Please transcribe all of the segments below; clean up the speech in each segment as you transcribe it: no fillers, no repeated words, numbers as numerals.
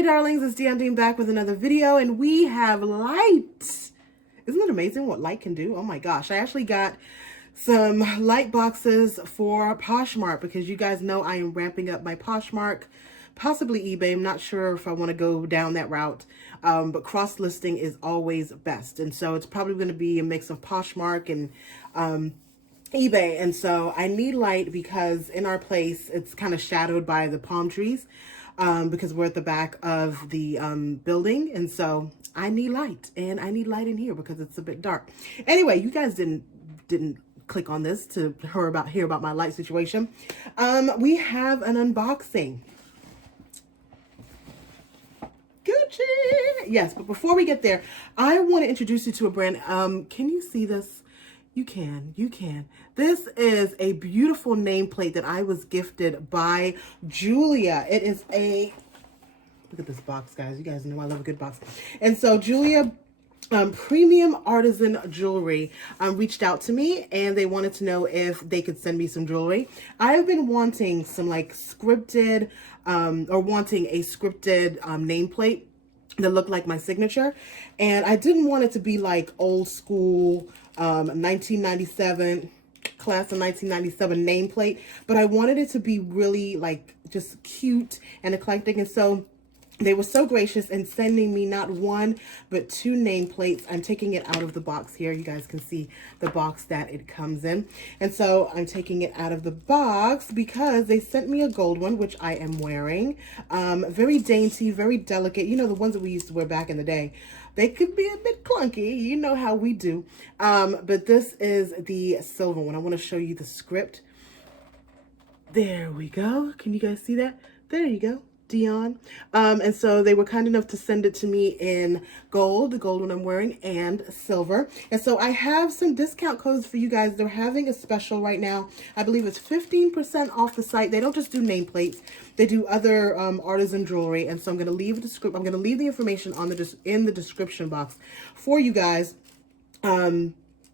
Howdy darlings, it's Dean back with another video, and we have light. Isn't it amazing what light can do? Oh my gosh, I actually got some light boxes for Poshmark because you guys know I am ramping up my Poshmark, possibly eBay. I'm not sure if I want to go down that route, but cross-listing is always best. And so it's probably going to be a mix of Poshmark and eBay. And so I need light because in our place, it's kind of shadowed by the palm trees. Because we're at the back of the building, and so I need light, and I need light in here because it's a bit dark. Anyway, you guys didn't click on this to hear about my light situation. We have an unboxing. Gucci, yes, but before we get there, I want to introduce you to a brand. Can you see this? You can. This is a beautiful nameplate that I was gifted by Julia. It is look at this box, guys. You guys know I love a good box. And so Julia, Premium Artisan Jewelry, reached out to me and they wanted to know if they could send me some jewelry. I've been wanting some like scripted, wanting a scripted nameplate that looked like my signature, and I didn't want it to be like old school 1997 class of 1997 nameplate, but I wanted it to be really like just cute and eclectic. And so they were so gracious in sending me not one, but two nameplates. I'm taking it out of the box here. You guys can see the box that it comes in. And so I'm taking it out of the box because they sent me a gold one, which I am wearing. Very dainty, very delicate. You know, the ones that we used to wear back in the day. They could be a bit clunky. You know how we do. But this is the silver one. I want to show you the script. There we go. Can you guys see that? There you go. Dion. And so they were kind enough to send it to me in gold, the gold one I'm wearing, and silver. And so I have some discount codes for you guys. They're having a special right now. I believe it's 15% off the site. They don't just do nameplates. They do other artisan jewelry. And so I'm going to leave I'm going to leave the information on in the description box for you guys.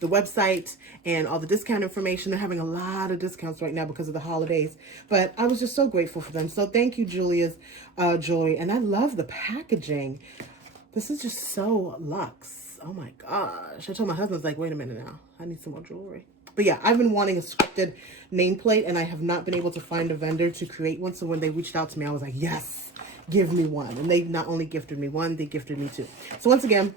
The website and all the discount information. They're having a lot of discounts right now because of the holidays, but I was just so grateful for them. So thank you, Julia's Jewelry. And I love the packaging. This is just so luxe. Oh my gosh. I told my husband, I was like, wait a minute now, I need some more jewelry. But yeah, I've been wanting a scripted nameplate and I have not been able to find a vendor to create one. So when they reached out to me, I was like, yes, give me one. And they not only gifted me one, they gifted me two. So once again,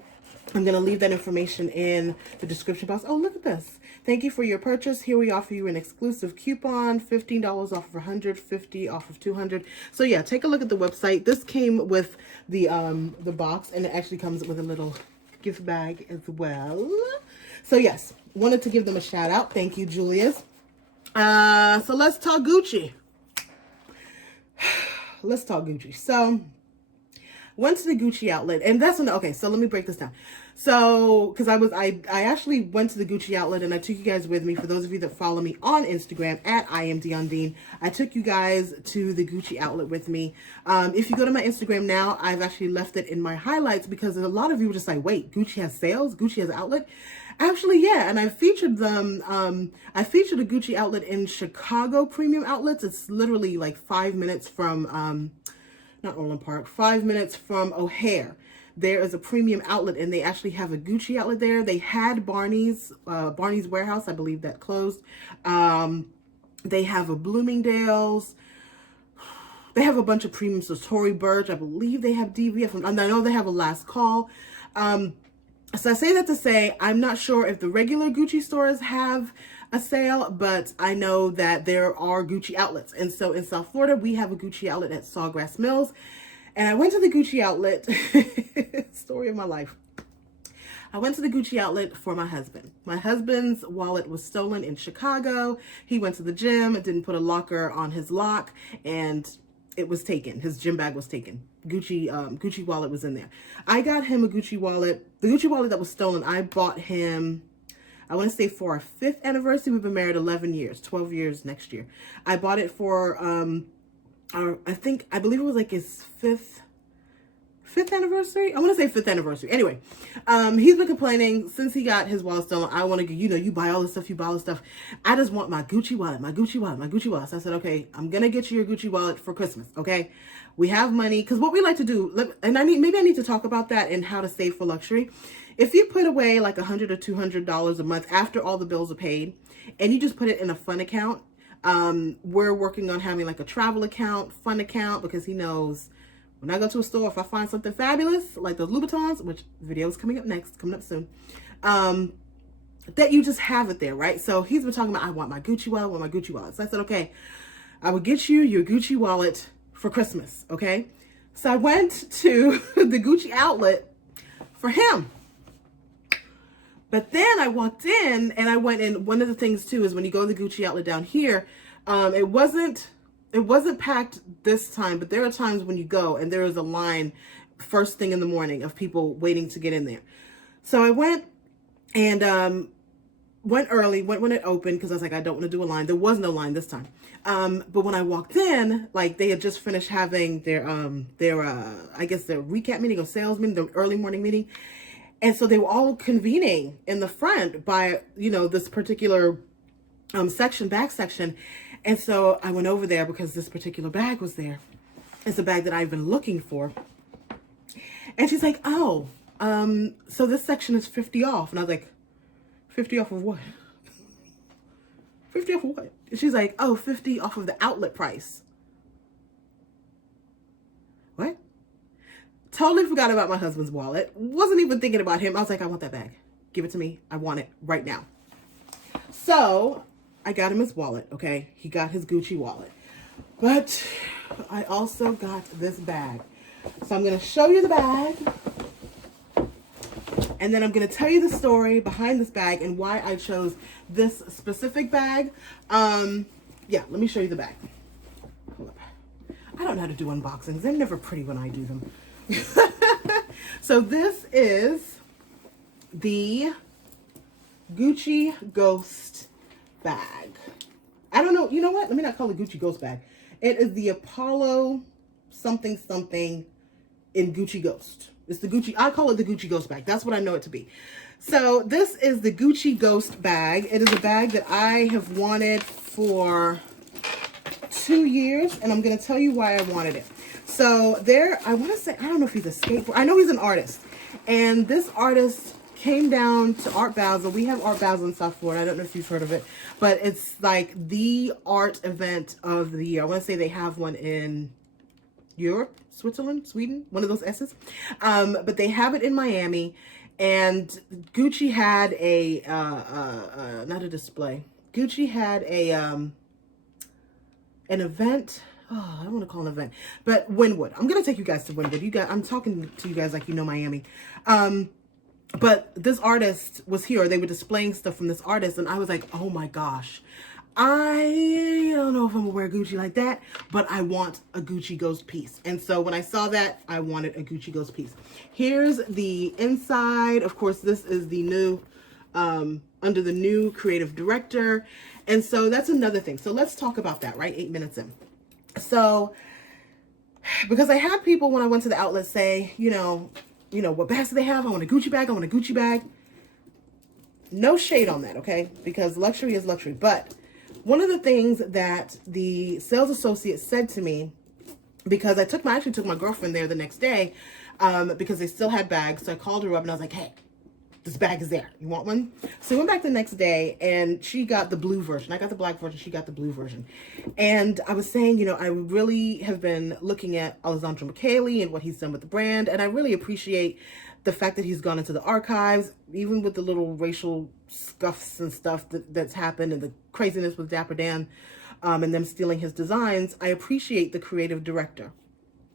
I'm going to leave that information in the description box. Oh, look at this. Thank you for your purchase. Here we offer you an exclusive coupon, $15 off of 100, $50 off of 200. So yeah, take a look at the website. This came with the box, and it actually comes with a little gift bag as well. So yes, wanted to give them a shout out. Thank you, Julia's. So let's talk Gucci. Let's talk Gucci. So went to the Gucci outlet, and that's when, okay, so let me break this down. So, because I actually went to the Gucci outlet and I took you guys with me. For those of you that follow me on Instagram at @IamDionDean, I took you guys to the Gucci outlet with me. If you go to my Instagram now, I've actually left it in my highlights because a lot of you were just like, wait, Gucci has sales? Gucci has an outlet? Actually, yeah, and I featured them. I featured a Gucci outlet in Chicago Premium Outlets. It's literally like 5 minutes from, not Orland Park, 5 minutes from O'Hare. There is a premium outlet, and they actually have a Gucci outlet there. They had Barney's Warehouse, I believe that closed. They have a Bloomingdale's. They have a bunch of premium stores. Tory Burch, I believe they have DVF. And I know they have a Last Call. So I say that to say, I'm not sure if the regular Gucci stores have a sale, but I know that there are Gucci outlets. And so in South Florida, we have a Gucci outlet at Sawgrass Mills. And I went to the Gucci outlet, story of my life. I went to the Gucci outlet for my husband. My husband's wallet was stolen in Chicago. He went to the gym, didn't put a locker on his lock, and it was taken. His gym bag was taken. Gucci wallet was in there. I got him a Gucci wallet. The Gucci wallet that was stolen, I bought him, I want to say for our 5th anniversary. We've been married 11 years, 12 years next year. I bought it for, I believe it was like his 5th anniversary. I want to say 5th anniversary. Anyway, he's been complaining since he got his wallet stolen. I want to, you buy all this stuff, you buy all this stuff. I just want my Gucci wallet, my Gucci wallet, my Gucci wallet. So I said, okay, I'm going to get you your Gucci wallet for Christmas. Okay. We have money. Because what we like to do, and maybe I need to talk about that and how to save for luxury. If you put away like $100 or $200 a month after all the bills are paid, and you just put it in a fun account, we're working on having like a travel account, fun account, because he knows when I go to a store, if I find something fabulous, like those Louboutins, which video is coming up soon, that you just have it there, right? So he's been talking about, I want my Gucci wallet, I want my Gucci wallet. So I said, okay, I will get you your Gucci wallet for Christmas, okay? So I went to the Gucci outlet for him. But then I walked in and I went in. One of the things too is when you go to the Gucci outlet down here, it wasn't packed this time, but there are times when you go and there is a line first thing in the morning of people waiting to get in there. So I went and went early, went when it opened because I was like, I don't want to do a line. There was no line this time. But when I walked in, like they had just finished having their I guess their recap meeting or sales meeting, the early morning meeting. And so they were all convening in the front by, this particular back section. And so I went over there because this particular bag was there. It's a bag that I've been looking for. And she's like, oh, so this section is 50 off. And I was like, 50 off of what? 50 off of what? And she's like, oh, 50 off of the outlet price. What? Totally forgot about my husband's wallet. Wasn't even thinking about him. I was like, I want that bag. Give it to me. I want it right now. So I got him his wallet, okay? He got his Gucci wallet. But I also got this bag. So I'm going to show you the bag. And then I'm going to tell you the story behind this bag and why I chose this specific bag. Yeah, let me show you the bag. Hold up. I don't know how to do unboxings. They're never pretty when I do them. So this is the Gucci Ghost bag. I don't know. You know what? Let me not call it Gucci Ghost bag. It is the Apollo something something in Gucci Ghost. It's the Gucci. I call it the Gucci Ghost bag. That's what I know it to be. So this is the Gucci Ghost bag. It is a bag that I have wanted for 2 years, and I'm going to tell you why I wanted it. So I want to say, I don't know if he's a skateboarder. I know he's an artist. And this artist came down to Art Basel. We have Art Basel in South Florida. I don't know if you've heard of it, but it's like the art event of the year. I want to say they have one in Europe, Switzerland, Sweden, one of those S's. But they have it in Miami, and Gucci had not a display. Gucci had an event. Oh, I don't want to call it an event, but Wynwood. I'm going to take you guys to Wynwood. I'm talking to you guys like you know Miami. But this artist was here. They were displaying stuff from this artist, and I was like, oh my gosh. I don't know if I'm gonna wear Gucci like that, but I want a Gucci Ghost piece. And so when I saw that, I wanted a Gucci Ghost piece. Here's the inside. Of course, this is the new, under the new creative director. And so that's another thing. So let's talk about that, right? 8 minutes in. So, because I had people when I went to the outlet say, what bags do they have? I want a Gucci bag. I want a Gucci bag. No shade on that, okay? Because luxury is luxury. But one of the things that the sales associate said to me, because I actually took my girlfriend there the next day, because they still had bags. So I called her up and I was like, hey, this bag is there. You want one? So we went back the next day and she got the blue version. I got the black version. She got the blue version. And I was saying, I really have been looking at Alessandro Michele and what he's done with the brand. And I really appreciate the fact that he's gone into the archives, even with the little racial scuffs and stuff that's happened and the craziness with Dapper Dan and them stealing his designs. I appreciate the creative director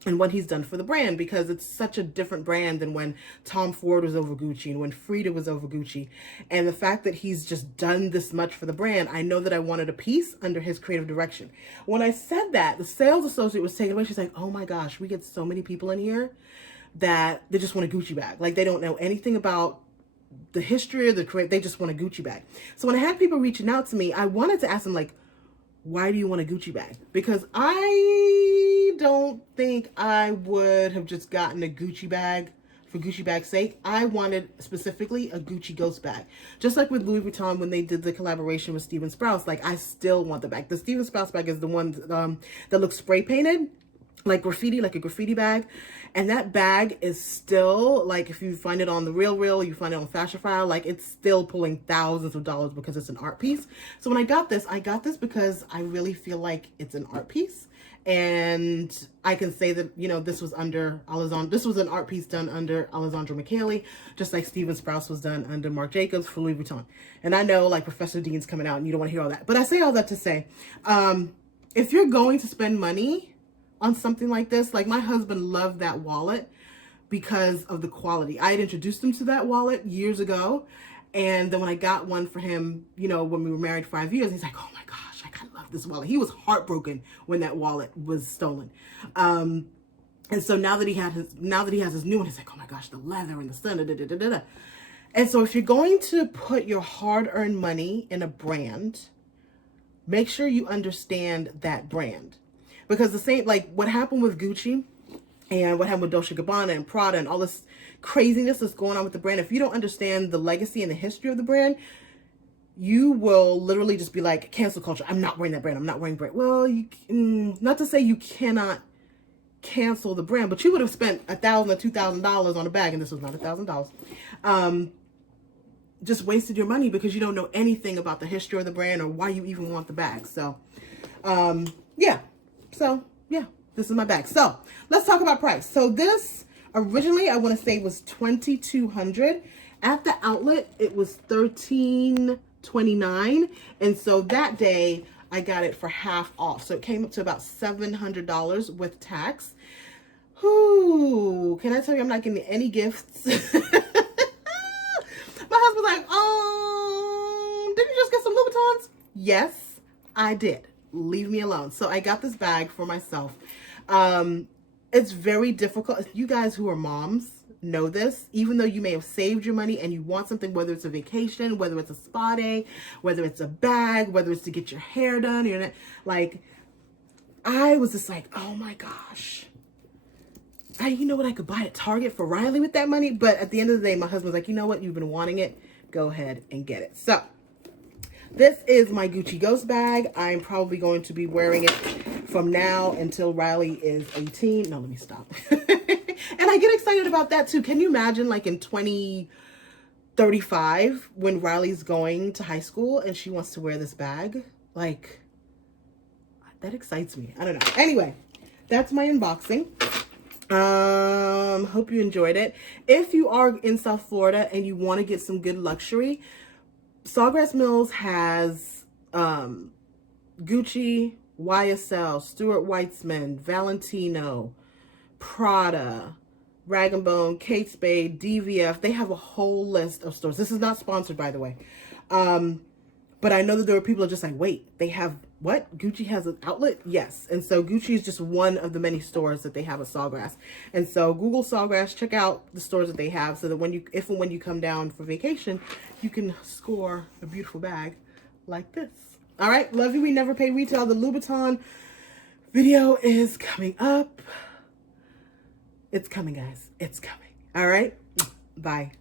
and what he's done for the brand, because it's such a different brand than when Tom Ford was over Gucci and when Frida was over Gucci. And the fact that he's just done this much for the brand, I know that I wanted a piece under his creative direction. When I said that, the sales associate was taken away. She's like, oh my gosh, we get so many people in here that they just want a Gucci bag. Like, they don't know anything about the history or the creative. They just want a Gucci bag. So when I had people reaching out to me, I wanted to ask them, like, why do you want a Gucci bag? Because I don't think I would have just gotten a Gucci bag for Gucci bag's sake. I wanted specifically a Gucci ghost bag. Just like with Louis Vuitton when they did the collaboration with Steven Sprouse, like I still want the bag. The Steven Sprouse bag is the one that looks spray painted, like graffiti, like a graffiti bag. And that bag is still, like, if you find it on the Real, you find it on Fashion File, like it's still pulling thousands of dollars because it's an art piece. So when I got this because I really feel like it's an art piece. And I can say that, you know, this was under Alessandro. This was an art piece done under Alessandro Michele, just like Steven Sprouse was done under Marc Jacobs for Louis Vuitton. And I know, like, Professor Dean's coming out and you don't want to hear all that. But I say all that to say, if you're going to spend money on something like this, like my husband loved that wallet because of the quality. I had introduced him to that wallet years ago. And then when I got one for him, you know, when we were married 5 years, he's like, oh my gosh, like, I love this wallet. He was heartbroken when that wallet was stolen. And so now that he has his new one, he's like, oh my gosh, the leather and the sun, da, da, da, da, da. And so if you're going to put your hard-earned money in a brand, make sure you understand that brand. Because the same, like what happened with Gucci and what happened with Dolce & Gabbana and Prada and all this craziness that's going on with the brand, if you don't understand the legacy and the history of the brand, you will literally just be like, cancel culture. I'm not wearing that brand. I'm not wearing brand. Well, not to say you cannot cancel the brand, but you would have spent $1,000 or $2,000 on a bag, and this was not $1,000. Just wasted your money because you don't know anything about the history of the brand or why you even want the bag. So, yeah. So, yeah, this is my bag. So, let's talk about price. So, this originally, I want to say was $2,200. At the outlet, it was $1,329. And so that day, I got it for half off. So, it came up to about $700 with tax. Whoo, can I tell you I'm not getting any gifts? My husband's like, didn't you just get some Louboutins? Yes, I did. Leave me alone. So I got this bag for myself. It's very difficult. You guys who are moms know this. Even though you may have saved your money and you want something, whether it's a vacation, whether it's a spa day, whether it's a bag, whether it's to get your hair done, you're not, like, I was just like, oh my gosh. You know what I could buy at Target for Riley with that money? But at the end of the day, my husband's like, you know what? You've been wanting it. Go ahead and get it. So this is my Gucci Ghost bag. I'm probably going to be wearing it from now until Riley is 18. No, let me stop. And I get excited about that too. Can you imagine, like, in 2035 when Riley's going to high school and she wants to wear this bag? Like, that excites me. I don't know. Anyway, that's my unboxing. Hope you enjoyed it. If you are in South Florida and you want to get some good luxury, Sawgrass Mills has Gucci, YSL, Stuart Weitzman, Valentino, Prada, Rag & Bone, Kate Spade, DVF. They have a whole list of stores. This is not sponsored, by the way. But I know that there are people who are just like, wait, they have what? Gucci has an outlet? Yes. And so Gucci is just one of the many stores that they have at Sawgrass. And so Google Sawgrass, check out the stores that they have so that when you, if and when you come down for vacation, you can score a beautiful bag like this. All right. Love you. We never pay retail. The Louboutin video is coming up. It's coming, guys. It's coming. All right. Bye.